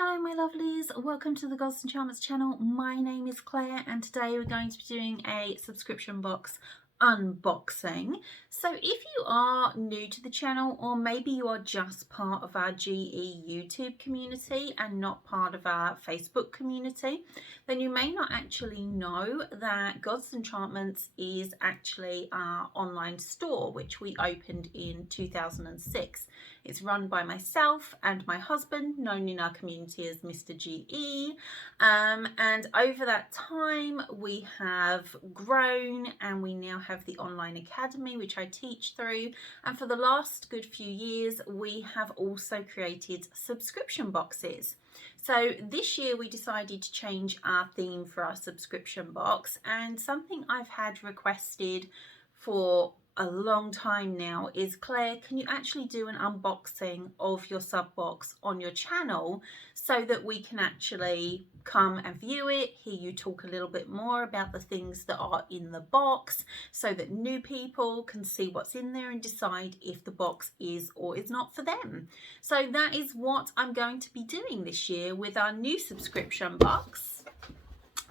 Hello my lovelies, welcome to the Gods and Enchantments channel. My name is Claire and today we're going to be doing a subscription box unboxing. So if you are new to the channel, or maybe you are just part of our GE YouTube community and not part of our Facebook community, then you may not actually know that Gods and Enchantments is actually our online store which we opened in 2006. It's run by myself and my husband, known in our community as Mr. GE, and over that time we have grown and we now have the online academy which I teach through, and for the last good few years we have also created subscription boxes. So this year we decided to change our theme for our subscription box, and something I've had requested for a long time now is, Claire, can you actually do an unboxing of your sub box on your channel so that we can actually come and view it, hear you talk a little bit more about the things that are in the box so that new people can see what's in there and decide if the box is or is not for them. So that is what I'm going to be doing this year with our new subscription box,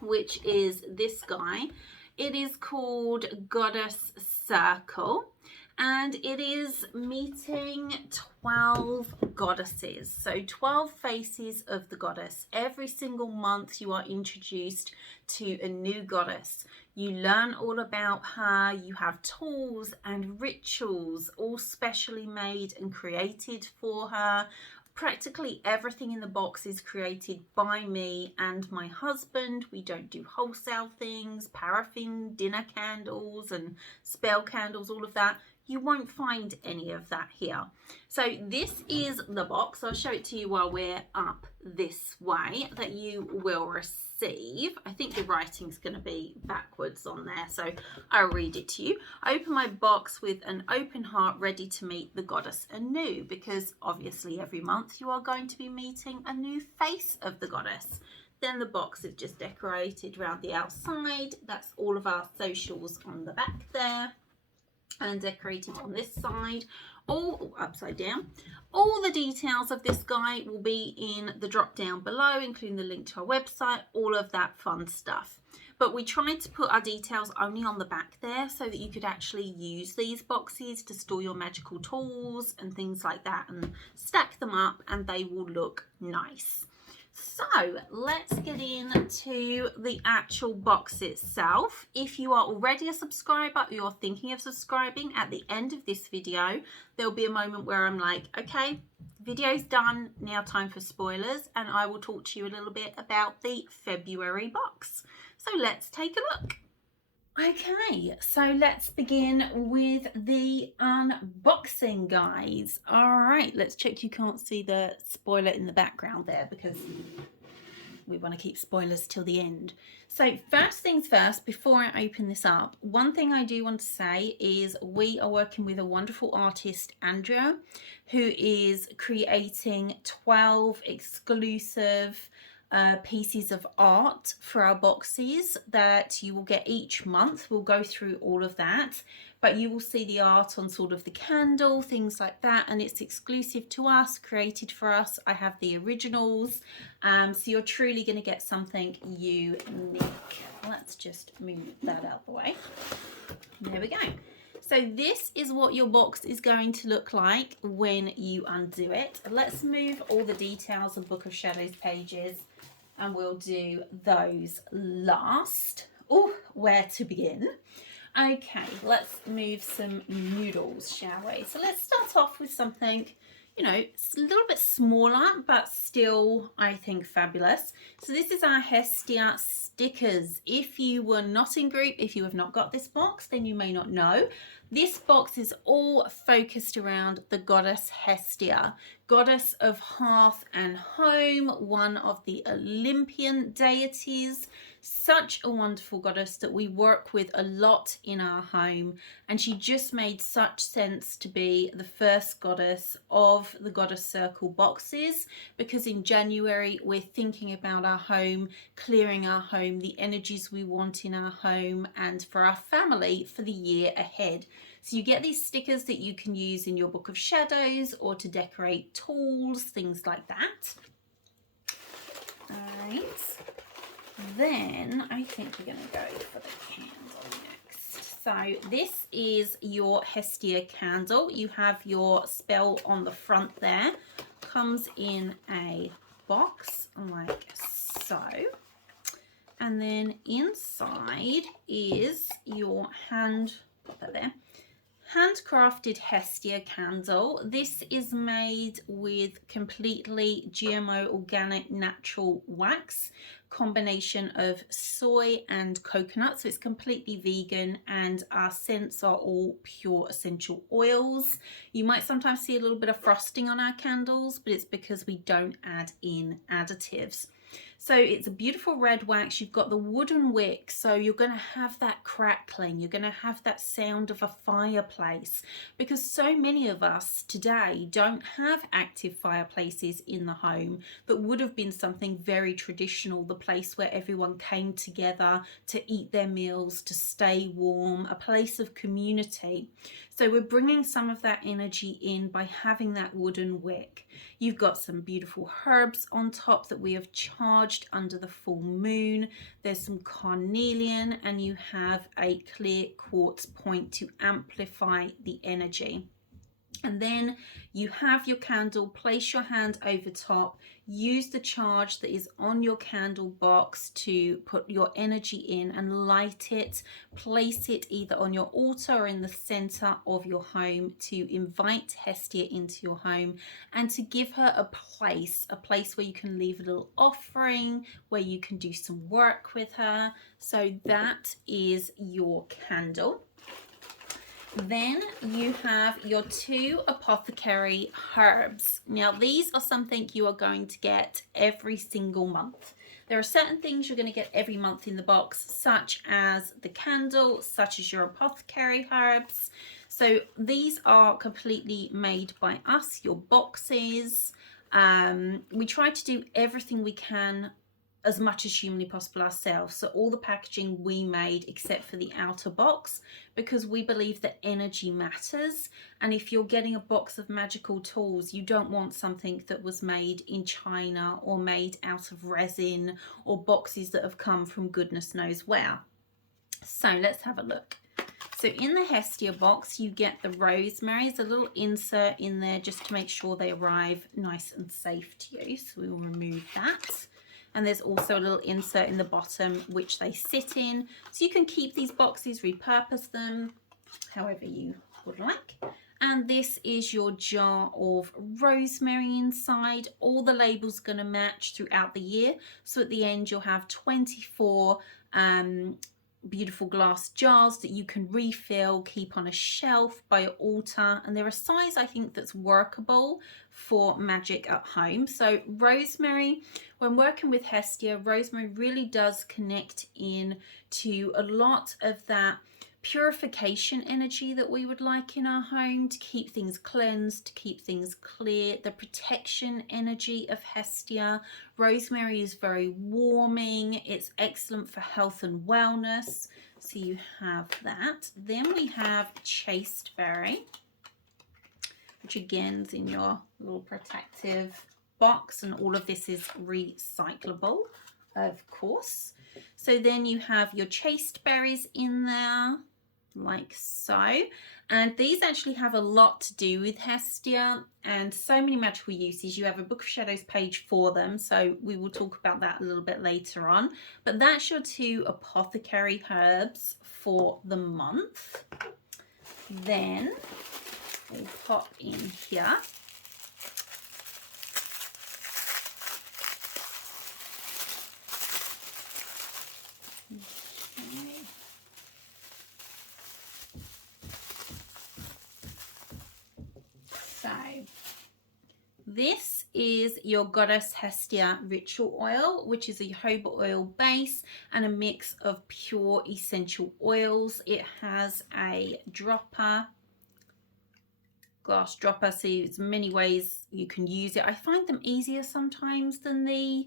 which is this guy. It is called Goddess Circle, and it is meeting 12 goddesses, so 12 faces of the goddess. Every single month you are introduced to a new goddess. You learn all about her, you have tools and rituals all specially made and created for her. Practically everything in the box is created by me and my husband. We don't do wholesale things, paraffin, dinner candles and spell candles, all of that. You won't find any of that here. So this is the box. I'll show it to you while we're up this way that you will receive. I think the writing's going to be backwards on there, so I'll read it to you. I open my box with an open heart, ready to meet the goddess anew, because obviously every month you are going to be meeting a new face of the goddess. Then the box is just decorated around the outside. That's all of our socials on the back there, and decorated on this side, all upside down. All the details of this guy will be in the drop down below, including the link to our website, all of that fun stuff. But we tried to put our details only on the back there so that you could actually use these boxes to store your magical tools and things like that and stack them up, and they will look nice. So let's get into the actual box itself. If you are already a subscriber or you're thinking of subscribing, at the end of this video there'll be a moment where I'm like, okay, video's done, now time for spoilers, and I will talk to you a little bit about the February box. So let's take a look. Okay, so let's begin with the unboxing, guys. All right, let's check you can't see the spoiler in the background there, because we want to keep spoilers till the end. So first things first, before I open this up, one thing I do want to say is we are working with a wonderful artist, Andrea, who is creating 12 exclusive pieces of art for our boxes that you will get each month. We'll go through all of that, but you will see the art on sort of the candle, things like that, and it's exclusive to us, created for us. I have the originals, so you're truly going to get something unique. Let's just move that out the way. There we go. So this is what your box is going to look like when you undo it. Let's move all the details of Book of Shadows pages, and we'll do those last. Oh, where to begin? Okay, let's move some noodles, shall we? So let's start off with something, you know, it's a little bit smaller, but still, I think, fabulous. So this is our HESTIA stickers. If you were not in group, if you have not got this box, then you may not know. This box is all focused around the goddess Hestia, goddess of hearth and home, one of the Olympian deities. Such a wonderful goddess that we work with a lot in our home, and she just made such sense to be the first goddess of the Goddess Circle boxes, because in January we're thinking about our home, clearing our home, the energies we want in our home, and for our family for the year ahead. So you get these stickers that you can use in your Book of Shadows or to decorate tools, things like that. then I think we're going to go for the candle next. So this is your HESTIA candle. You have your spell on the front there. Comes in a box like so. And then inside is your handcrafted HESTIA candle. This is made with completely GMO organic natural wax, combination of soy and coconut, so it's completely vegan, and our scents are all pure essential oils. You might sometimes see a little bit of frosting on our candles, but it's because we don't add in additives. So it's a beautiful red wax. You've got the wooden wick, so you're going to have that crackling. You're going to have that sound of a fireplace, because so many of us today don't have active fireplaces in the home that would have been something very traditional, the place where everyone came together to eat their meals, to stay warm, a place of community. So we're bringing some of that energy in by having that wooden wick. You've got some beautiful herbs on top that we have charged under the full moon. There's some carnelian, and you have a clear quartz point to amplify the energy. And then you have your candle, place your hand over top, use the charge that is on your candle box to put your energy in and light it. Place it either on your altar or in the center of your home to invite HESTIA into your home and to give her a place where you can leave a little offering, where you can do some work with her. So that is your candle. Then you have your 2 Apothecary Herbs. Now these are something you are going to get every single month. There are certain things you're going to get every month in the box, such as the candle, such as your Apothecary Herbs. So these are completely made by us, your boxes. We try to do everything we can as much as humanly possible ourselves. So all the packaging we made except for the outer box, because we believe that energy matters. And if you're getting a box of magical tools, you don't want something that was made in China or made out of resin or boxes that have come from goodness knows where. So let's have a look. So in the HESTIA box, you get the rosemary. There's a little insert in there just to make sure they arrive nice and safe to you. So we will remove that. And there's also a little insert in the bottom which they sit in. So you can keep these boxes, repurpose them however you would like. And this is your jar of rosemary inside. All the labels are going to match throughout the year. So at the end you'll have 24 beautiful glass jars that you can refill, keep on a shelf by your altar, and they're a size I think that's workable for magic at home. So rosemary, when working with HESTIA, rosemary really does connect in to a lot of that purification energy that we would like in our home, to keep things cleansed, to keep things clear, the protection energy of HESTIA. Rosemary is very warming, it's excellent for health and wellness, so you have that. Then we have chasteberry, which again is in your little protective box, and all of this is recyclable, of course. So then you have your chasteberries in there, like so. And these actually have a lot to do with HESTIA and so many magical uses. You have a Book of Shadows page for them, so we will talk about that a little bit later on. But that's your 2 Apothecary Herbs for the month. Then we'll pop in here. This is your Goddess HESTIA Ritual Oil, which is a jojoba oil base and a mix of pure essential oils. It has a dropper, glass dropper, so there's many ways you can use it. I find them easier sometimes than the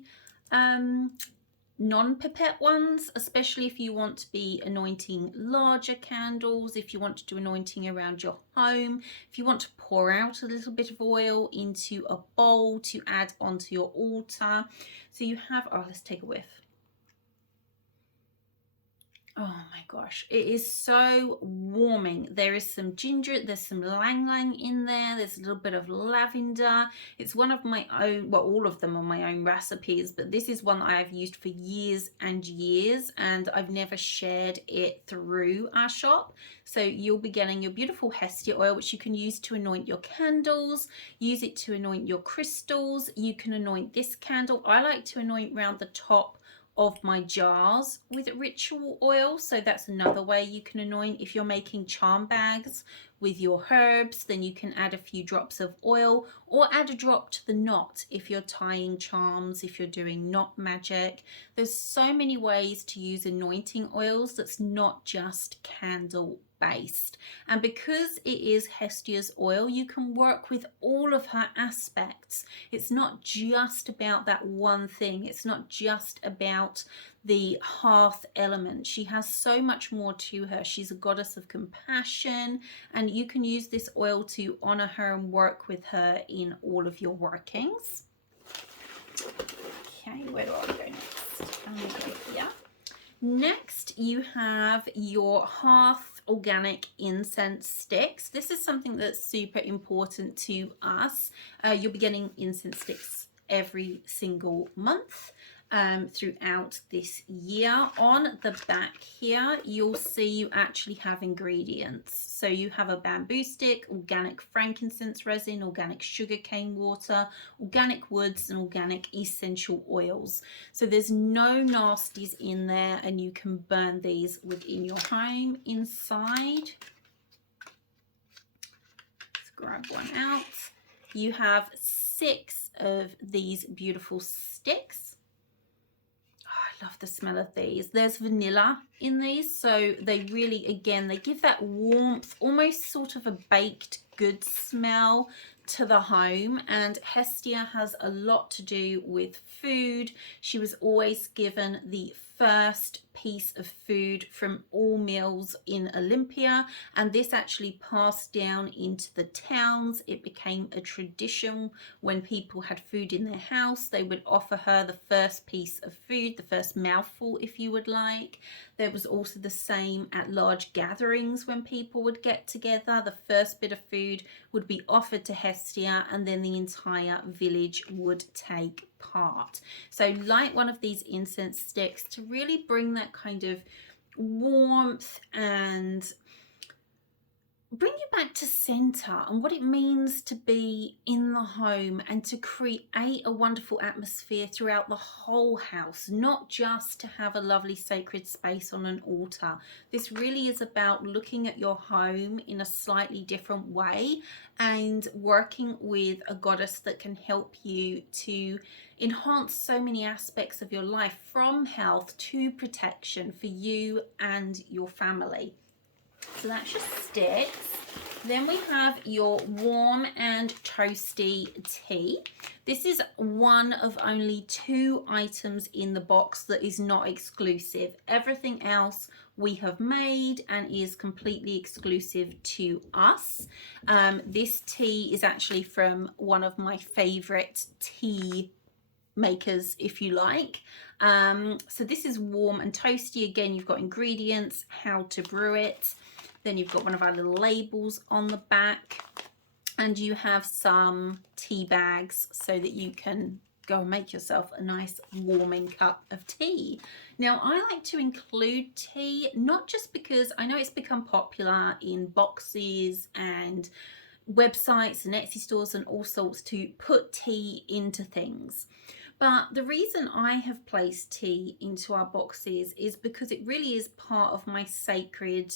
non-pipette ones, especially if you want to be anointing larger candles, if you want to do anointing around your home, if you want to pour out a little bit of oil into a bowl to add onto your altar. So you have, oh, let's take a whiff. Oh my gosh, it is so warming. There is some ginger, there's some ylang ylang in there, there's a little bit of lavender. It's one of my own, well, all of them are my own recipes, but this is one that I have used for years and years, and I've never shared it through our shop. So you'll be getting your beautiful HESTIA oil, which you can use to anoint your candles, use it to anoint your crystals. You can anoint this candle. I like to anoint around the top of my jars with ritual oil, so that's another way you can anoint. If you're making charm bags with your herbs, then you can add a few drops of oil, or add a drop to the knot if you're tying charms, if you're doing knot magic. There's so many ways to use anointing oils that's not just candle based. And because it is HESTIA's oil, you can work with all of her aspects. It's not just about that one thing. It's not just about the hearth element. She has so much more to her. She's a goddess of compassion, and you can use this oil to honor her and work with her in all of your workings. Okay, where do I go next? I'm going to go here. Next, you have your hearth organic incense sticks. This is something that's super important to us. You'll be getting incense sticks every single month throughout this year. On the back here, you'll see you actually have ingredients. So you have a bamboo stick, organic frankincense resin, organic sugarcane water, organic woods, and organic essential oils. So there's no nasties in there, and you can burn these within your home inside. Let's grab one out. You have 6 of these beautiful sticks. Love the smell of these. There's vanilla in these, so they really, again, they give that warmth, almost sort of a baked good smell to the home. And HESTIA has a lot to do with food. She was always given the first piece of food from all meals in Olympia, and this actually passed down into the towns. It became a tradition. When people had food in their house, they would offer her the first piece of food, the first mouthful, if you would like. There was also the same at large gatherings when people would get together. The first bit of food would be offered to HESTIA, and then the entire village would take part. So light one of these incense sticks to really bring that kind of warmth and bring you back to center and what it means to be in the home and to create a wonderful atmosphere throughout the whole house, not just to have a lovely sacred space on an altar. This really is about looking at your home in a slightly different way and working with a goddess that can help you to enhance so many aspects of your life, from health to protection for you and your family. So that's your sticks. Then we have your warm and toasty tea. This is one of only 2 items in the box that is not exclusive. Everything else we have made and is completely exclusive to us. This tea is actually from one of my favorite tea makers, if you like. So this is warm and toasty. Again, you've got ingredients, how to brew it. Then you've got one of our little labels on the back, and you have some tea bags so that you can go and make yourself a nice warming cup of tea. Now, I like to include tea, not just because I know it's become popular in boxes and websites and Etsy stores and all sorts to put tea into things. But the reason I have placed tea into our boxes is because it really is part of my sacred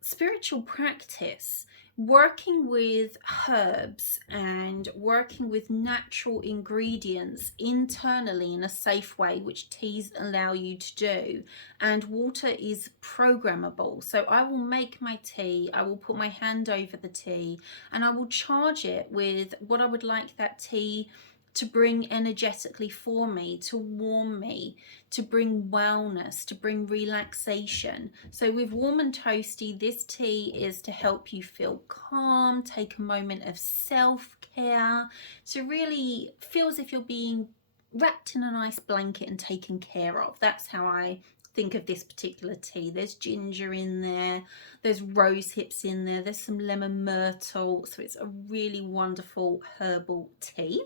spiritual practice, working with herbs and working with natural ingredients internally in a safe way, which teas allow you to do. And water is programmable. So I will make my tea, I will put my hand over the tea, and I will charge it with what I would like that tea to bring energetically for me, to warm me, to bring wellness, to bring relaxation. So with warm and toasty, this tea is to help you feel calm, take a moment of self-care, to really feel as if you're being wrapped in a nice blanket and taken care of. That's how I think of this particular tea. There's ginger in there, there's rose hips in there, there's some lemon myrtle, so it's a really wonderful herbal tea.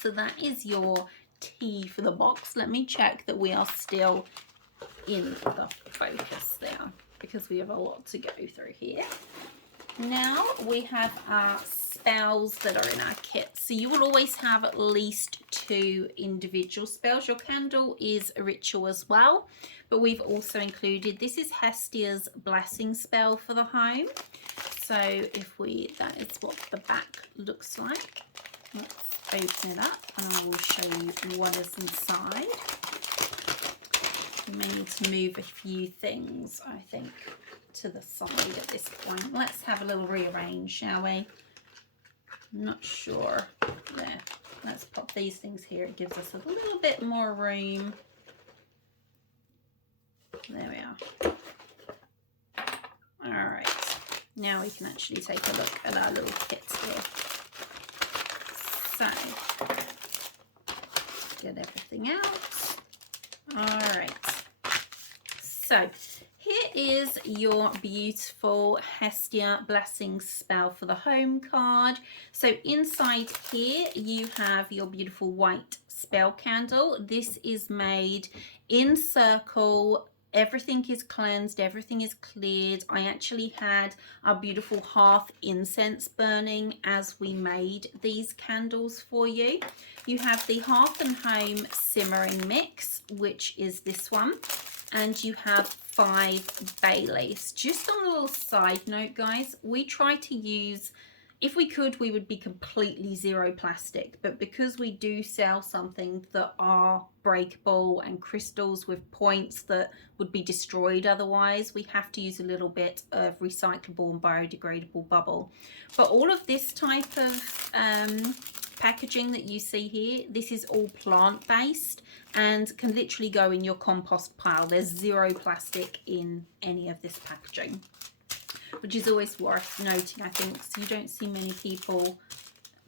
So that is your tea for the box. Let me check that we are still in the focus there, because we have a lot to go through here. Now we have our spells that are in our kit. So you will always have at least 2 individual spells. Your candle is a ritual as well, but we've also included, this is Hestia's blessing spell for the home. So if we, that is what the back looks like. Let's open it up and I will show you what is inside. We may need to move a few things, I think, to the side at this point. Let's have a little rearrange, shall we? I'm not sure. There. Let's pop these things here. It gives us a little bit more room. There we are. All right. Now we can actually take a look at our little kits here. So, get everything out. All right. So, here is your beautiful Hestia blessing spell for the home card. So inside here you have your beautiful white spell candle. This is made in circle. Everything is cleansed, everything is cleared. I actually had our beautiful hearth incense burning as we made these candles for you. You have the Hearth and Home simmering mix, which is this one. And you have 5 bay leaves. Just on a little side note, guys, we try to use, if we could, we would be completely zero plastic, but because we do sell something that are breakable and crystals with points that would be destroyed otherwise, we have to use a little bit of recyclable and biodegradable bubble. But all of this type of packaging that you see here, this is all plant-based and can literally go in your compost pile. There's 0 plastic in any of this packaging, which is always worth noting, I think. So you don't see many people,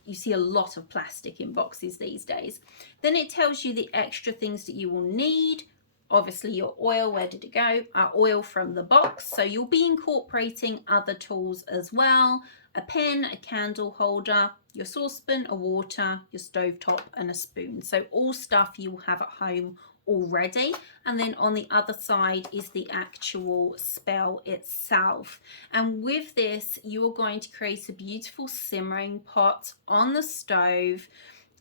you see a lot of plastic in boxes these days. Then it tells you the extra things that you will need. Obviously your oil, where did it go? Our oil from the box. So you'll be incorporating other tools as well. A pen, a candle holder, your saucepan, a water, your stovetop and a spoon. So all stuff you will have at home already. And then on the other side is the actual spell itself. And with this, you're going to create a beautiful simmering pot on the stove.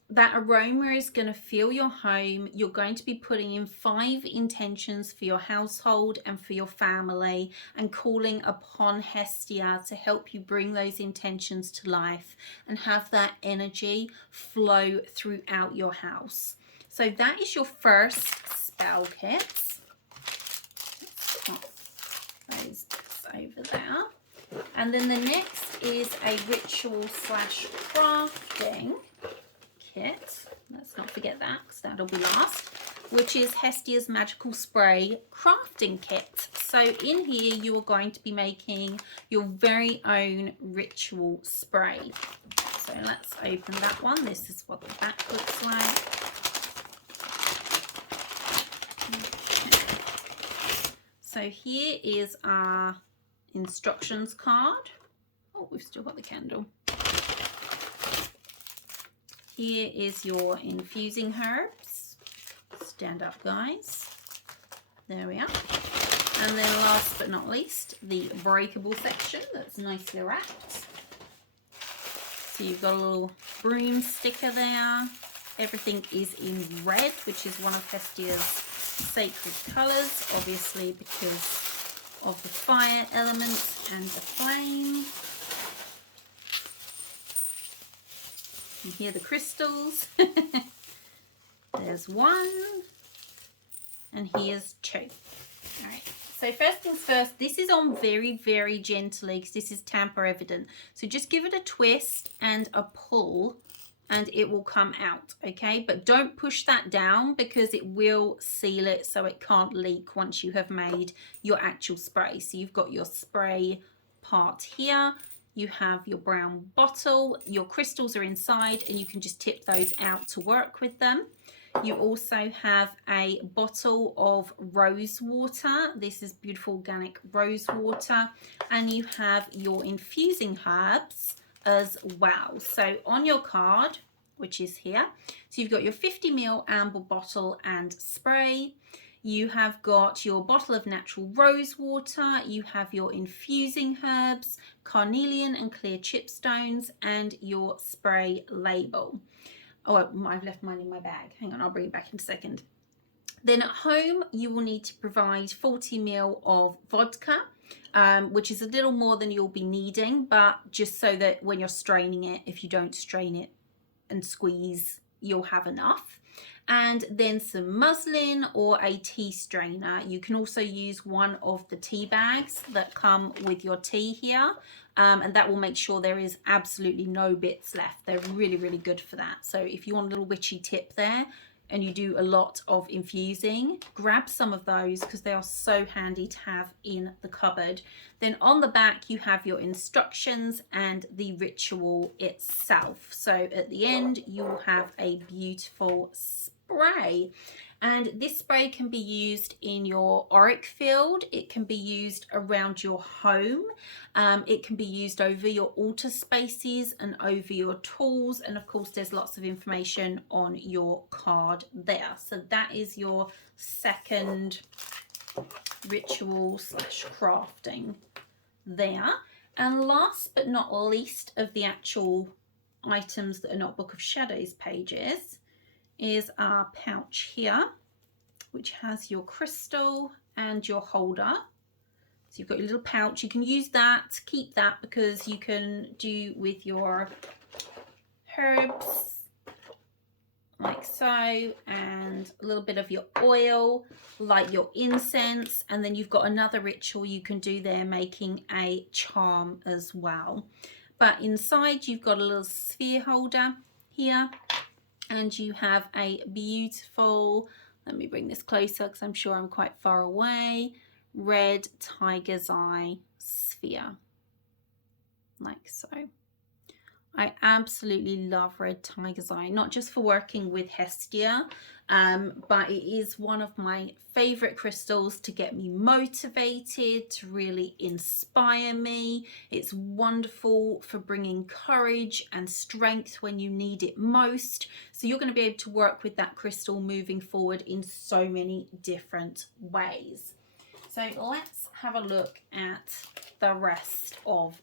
That aroma is going to fill your home. You're going to be putting in 5 intentions for your household and for your family, and calling upon Hestia to help you bring those intentions to life and have that energy flow throughout your house. So that is your first spell kit. Let's pop those bits over there. And then the next is a ritual / crafting kit. Let's not forget that, because that'll be last, which is Hestia's Magical Spray crafting kit. So in here you are going to be making your very own ritual spray. So let's open that one. This is what the back looks like. Okay. So here is our instructions card. Oh, we've still got the candle. Here is your infusing herbs. Stand up, guys. There we are. And then last but not least, the breakable section that's nicely wrapped. So you've got a little broom sticker there. Everything is in red, which is one of Hestia's sacred colours, obviously because of the fire element and the flame. You hear the crystals. There's 1, and here's 2. All right. So first things first, this is on very, very gently because this is tamper evident. So just give it a twist and a pull and it will come out, okay? But don't push that down because it will seal it so it can't leak once you have made your actual spray. So you've got your spray part here. You have your brown bottle, your crystals are inside, and you can just tip those out to work with them. You also have a bottle of rose water. This is beautiful organic rose water. And you have your infusing herbs as well. So on your card, which is here, so you've got your 50 ml amber bottle and spray. You have got your bottle of natural rose water. You have your infusing herbs, carnelian and clear chipstones, and your spray label. Oh, I've left mine in my bag. Hang on, I'll bring it back in a second. Then at home, you will need to provide 40 ml of vodka, which is a little more than you'll be needing, but just so that when you're straining it, if you don't strain it and squeeze, you'll have enough. And then some muslin or a tea strainer. You can also use one of the tea bags that come with your tea here, and that will make sure there is absolutely no bits left. They're really, really good for that. So if you want a little witchy tip there and you do a lot of infusing, grab some of those because they are so handy to have in the cupboard. Then on the back you have your instructions and the ritual itself. So at the end you will have a beautiful spray, and this spray can be used in your auric field, it can be used around your home, it can be used over your altar spaces and over your tools, and of course there's lots of information on your card there. So that is your second ritual slash crafting there. And last but not least of the actual items that are not Book of Shadows pages is our pouch here, which has your crystal and your holder. So you've got your little pouch. You can use that, keep that, because you can do with your herbs like so, and a little bit of your oil, like your incense, and then you've got another ritual you can do there, making a charm as well. But inside you've got a little sphere holder here, and you have a beautiful, let me bring this closer because I'm sure I'm quite far away, red tiger's eye sphere, like so. I absolutely love red tiger's eye, not just for working with HESTIA, but it is one of my favorite crystals to get me motivated, to really inspire me. It's wonderful for bringing courage and strength when you need it most. So you're going to be able to work with that crystal moving forward in so many different ways. So let's have a look at the rest of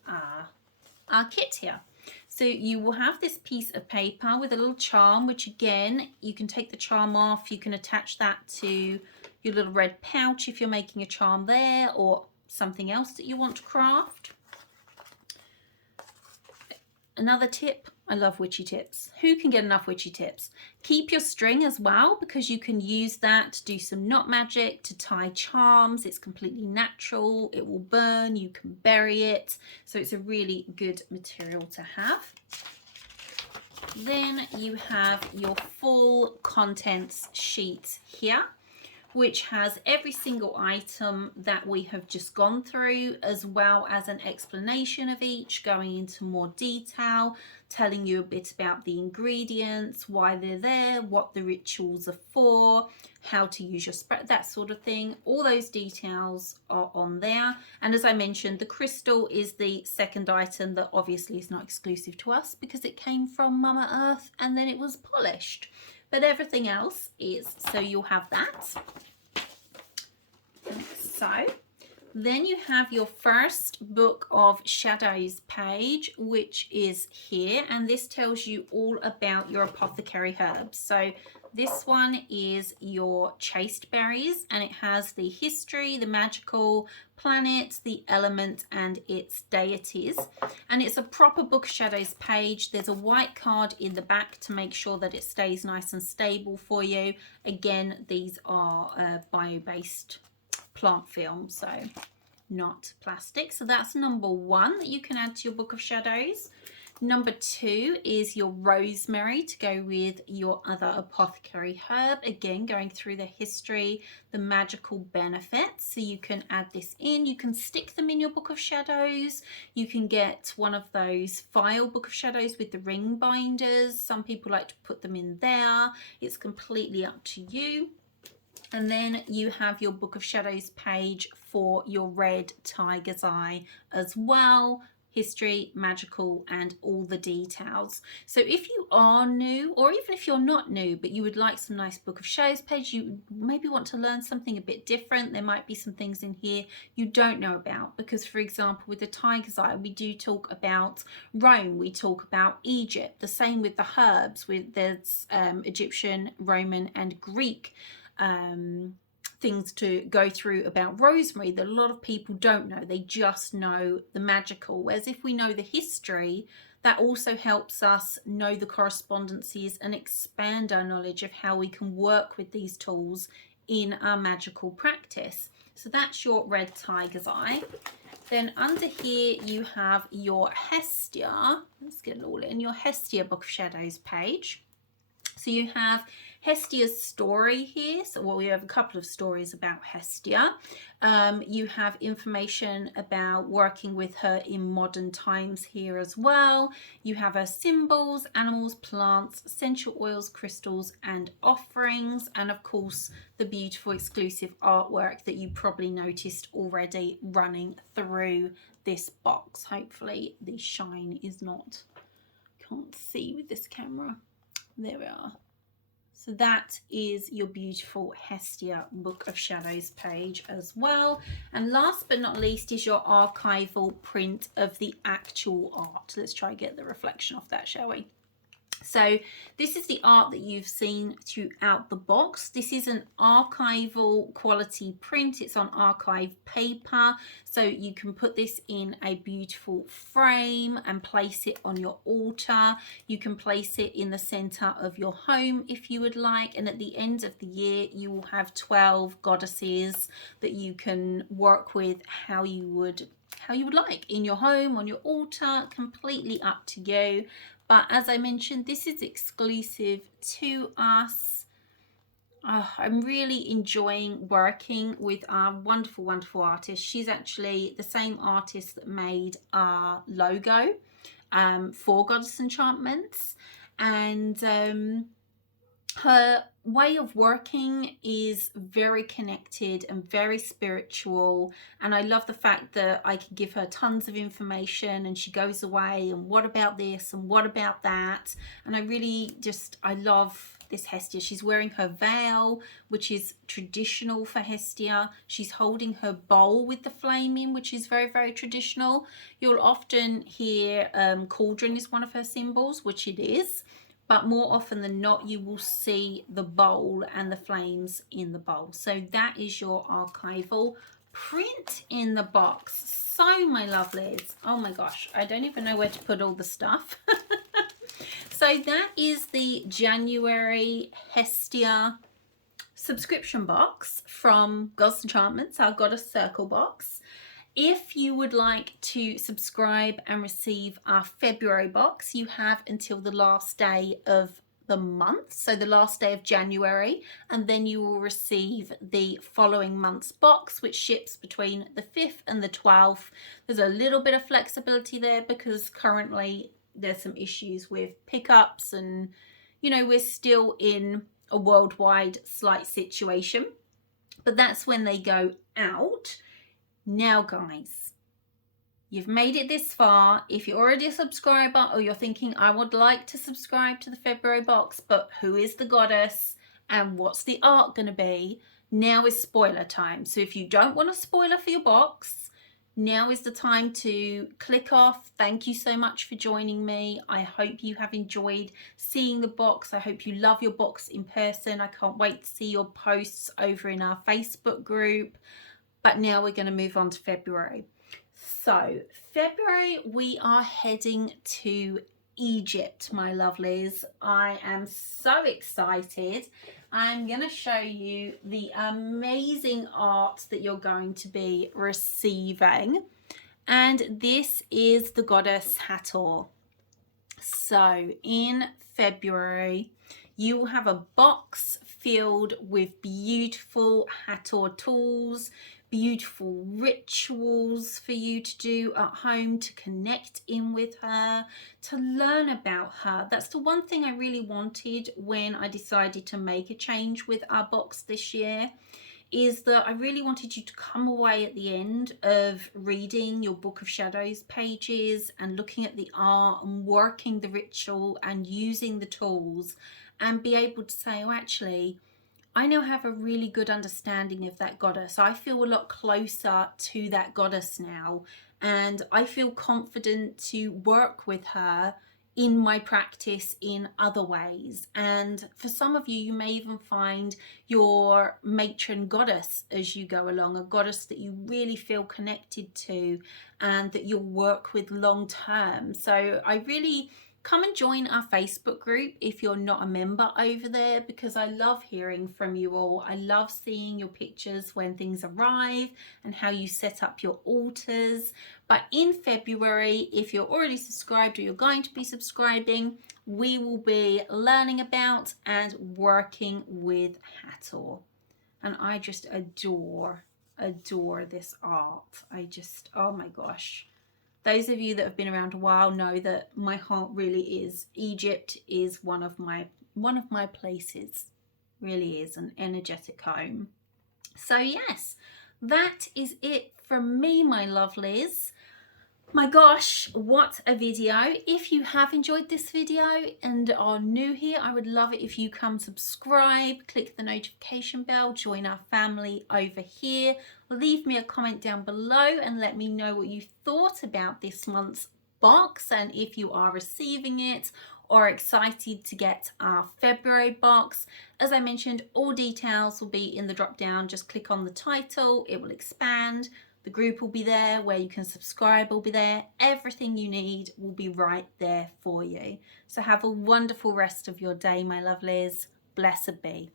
our kit here. So you will have this piece of paper with a little charm, which again, you can take the charm off. You can attach that to your little red pouch if you're making a charm there, or something else that you want to craft. Another tip, I love witchy tips. Who can get enough witchy tips? Keep your string as well, because you can use that to do some knot magic, to tie charms. It's completely natural. It will burn. You can bury it. So it's a really good material to have. Then you have your full contents sheet here, which has every single item that we have just gone through, as well as an explanation of each, going into more detail, telling you a bit about the ingredients, why they're there, what the rituals are for, how to use your spread, that sort of thing. All those details are on there. And as I mentioned, the crystal is the second item that obviously is not exclusive to us because it came from Mama Earth and then it was polished. But everything else is, so you'll have that. So then you have your first Book of Shadows page, which is here, and this tells you all about your apothecary herbs. So this one is your chaste berries, and it has the history, the magical planets, the element, and its deities. And it's a proper Book of Shadows page. There's a white card in the back to make sure that it stays nice and stable for you. Again, these are bio-based plant film, so not plastic. So that's number one that you can add to your Book of Shadows. Number 2 is your rosemary to go with your other apothecary herb. Again, going through the history, the magical benefits. So you can add this in. You can stick them in your Book of Shadows. You can get one of those file Book of Shadows with the ring binders. Some people like to put them in there. It's completely up to you. And then you have your Book of Shadows page for your red tiger's eye as well. History, magical, and all the details. So if you are new, or even if you're not new, but you would like some nice Book of Shadows page, you maybe want to learn something a bit different, there might be some things in here you don't know about. Because, for example, with the tiger's eye, we do talk about Rome, we talk about Egypt. The same with the herbs, there's Egyptian, Roman, and Greek things to go through about rosemary that a lot of people don't know. They just know the magical. Whereas if we know the history, that also helps us know the correspondences and expand our knowledge of how we can work with these tools in our magical practice. So that's your red tiger's eye. Then under here you have your HESTIA. Let's get it all in. Your HESTIA Book of Shadows page. So you have Hestia's story here. So we have a couple of stories about Hestia. You have information about working with her in modern times here as well. You have her symbols, animals, plants, essential oils, crystals, and offerings. And of course, the beautiful exclusive artwork that you probably noticed already running through this box. Hopefully the shine is not, can't see with this camera. There we are. So that is your beautiful Hestia Book of Shadows page as well. And last but not least is your archival print of the actual art. Let's try and get the reflection off that, shall we? So this is the art that you've seen throughout the box. This is an archival quality print. It's on archive paper. So you can put this in a beautiful frame and place it on your altar. You can place it in the center of your home if you would like. And at the end of the year, you will have 12 goddesses that you can work with how you would like in your home, on your altar, completely up to you. But as I mentioned, this is exclusive to us. I'm really enjoying working with our wonderful, wonderful artist. She's actually the same artist that made our logo for Goddess Enchantments. And her way of working is very connected and very spiritual, and I love the fact that I can give her tons of information and she goes away and what about this and what about that. And I love this Hestia. She's wearing her veil, which is traditional for Hestia. She's holding her bowl with the flame in, which is very, very traditional. You'll often hear cauldron is one of her symbols, which it is. But more often than not, you will see the bowl and the flames in the bowl. So that is your archival print in the box. So, my lovelies, oh my gosh, I don't even know where to put all the stuff. So that is the January Hestia subscription box from Goddess Enchantments, our Goddess Circle box. If you would like to subscribe and receive our February box, you have until the last day of the month, so the last day of January, and then you will receive the following month's box, which ships between the 5th and the 12th. There's a little bit of flexibility there because currently there's some issues with pickups and, you know, we're still in a worldwide slight situation, but that's when they go out. Now, guys, you've made it this far. If you're already a subscriber or you're thinking, I would like to subscribe to the February box, but who is the goddess and what's the art going to be? Now is spoiler time. So if you don't want a spoiler for your box, now is the time to click off. Thank you so much for joining me. I hope you have enjoyed seeing the box. I hope you love your box in person. I can't wait to see your posts over in our Facebook group. But now we're going to move on to February. So February, we are heading to Egypt, my lovelies. I am so excited. I'm going to show you the amazing art that you're going to be receiving. And this is the goddess Hathor. So in February, you will have a box filled with beautiful Hathor tools, beautiful rituals for you to do at home to connect in with her, to learn about her. That's the one thing I really wanted when I decided to make a change with our box this year, is that I really wanted you to come away at the end of reading your Book of Shadows pages and looking at the art and working the ritual and using the tools and be able to say, oh, actually, I now have a really good understanding of that goddess. I feel a lot closer to that goddess now, and I feel confident to work with her in my practice in other ways. And for some of you, you may even find your matron goddess as you go along, a goddess that you really feel connected to and that you'll work with long term. So I really come and join our Facebook group if you're not a member over there, because I love hearing from you all. I love seeing your pictures when things arrive and how you set up your altars. But in February, if you're already subscribed or you're going to be subscribing, we will be learning about and working with Hathor. And I just adore this art. Oh my gosh. Those of you that have been around a while know that my heart really is. Egypt is one of my places. Really is an energetic home. So yes, that is it from me, my lovelies. My gosh, what a video. If you have enjoyed this video and are new here, I would love it if you come subscribe, click the notification bell, join our family over here. Leave me a comment down below and let me know what you thought about this month's box and if you are receiving it or excited to get our February box. As I mentioned, all details will be in the drop down. Just click on the title, it will expand. The group will be there, where you can subscribe will be there. Everything you need will be right there for you. So have a wonderful rest of your day, my lovelies. Blessed be.